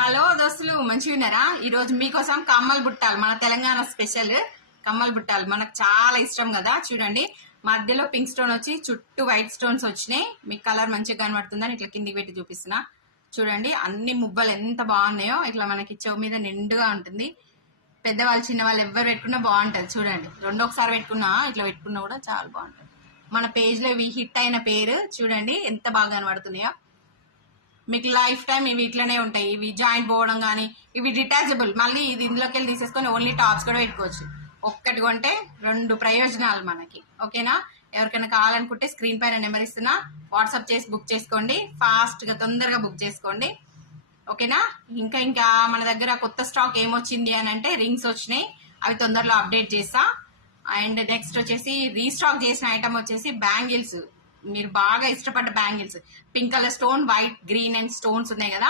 Hello దోస్తులు, మంచిగా ఉన్నారా? ఈ రోజు మీకోసం కమ్మల్ బుట్టాలు, మన తెలంగాణ స్పెషల్ కమ్మల్ బుట్టాలు. మనకు చాలా ఇష్టం కదా. చూడండి, మధ్యలో పింక్ స్టోన్ వచ్చి చుట్టూ వైట్ స్టోన్స్ వచ్చినాయి. మీకు కలర్ మంచిగా కనబడుతుందని ఇట్లా కిందికి పెట్టి చూపిస్తున్నా. చూడండి, అన్ని మువ్వలు ఎంత బాగున్నాయో. ఇట్లా మనకి చెవు మీద నిండుగా ఉంటుంది. పెద్దవాళ్ళు చిన్నవాళ్ళు ఎవరు పెట్టుకున్నా బాగుంటది. చూడండి, ఒకసారి పెట్టుకున్నా, ఇట్లా పెట్టుకున్నా కూడా చాలా బాగుంటుంది. మన పేజ్ లో ఇవి హిట్ అయిన పేరు. చూడండి ఎంత బాగా కనబడుతున్నాయో. మీకు లైఫ్ టైం ఇవి ఇట్లనే ఉంటాయి. ఇవి జాయింట్ పోవడం కానీ, ఇవి డిటాచబుల్. మళ్ళీ ఇది ఇందులోకి వెళ్ళి తీసేసుకొని ఓన్లీ టాప్స్ కూడా పెట్టుకోవచ్చు. ఒక్కటి కొంటే 2 ప్రయోజనాలు మనకి. ఓకేనా? ఎవరికైనా కావాలనుకుంటే స్క్రీన్ పైన నెంబర్ ఇస్తున్నా, వాట్సాప్ చేసి బుక్ చేసుకోండి. ఫాస్ట్ గా తొందరగా బుక్ చేసుకోండి. ఓకేనా? ఇంకా మన దగ్గర కొత్త స్టాక్ ఏమొచ్చింది అని అంటే రింగ్స్ వచ్చినాయి. అవి తొందరలో అప్డేట్ చేస్తా. అండ్ నెక్స్ట్ వచ్చేసి రీస్టాక్ చేసిన ఐటమ్ వచ్చేసి బ్యాంగిల్స్. మీరు బాగా ఇష్టపడ్డ bangles, pink colour stone, white, green and stones ఉన్నాయి కదా.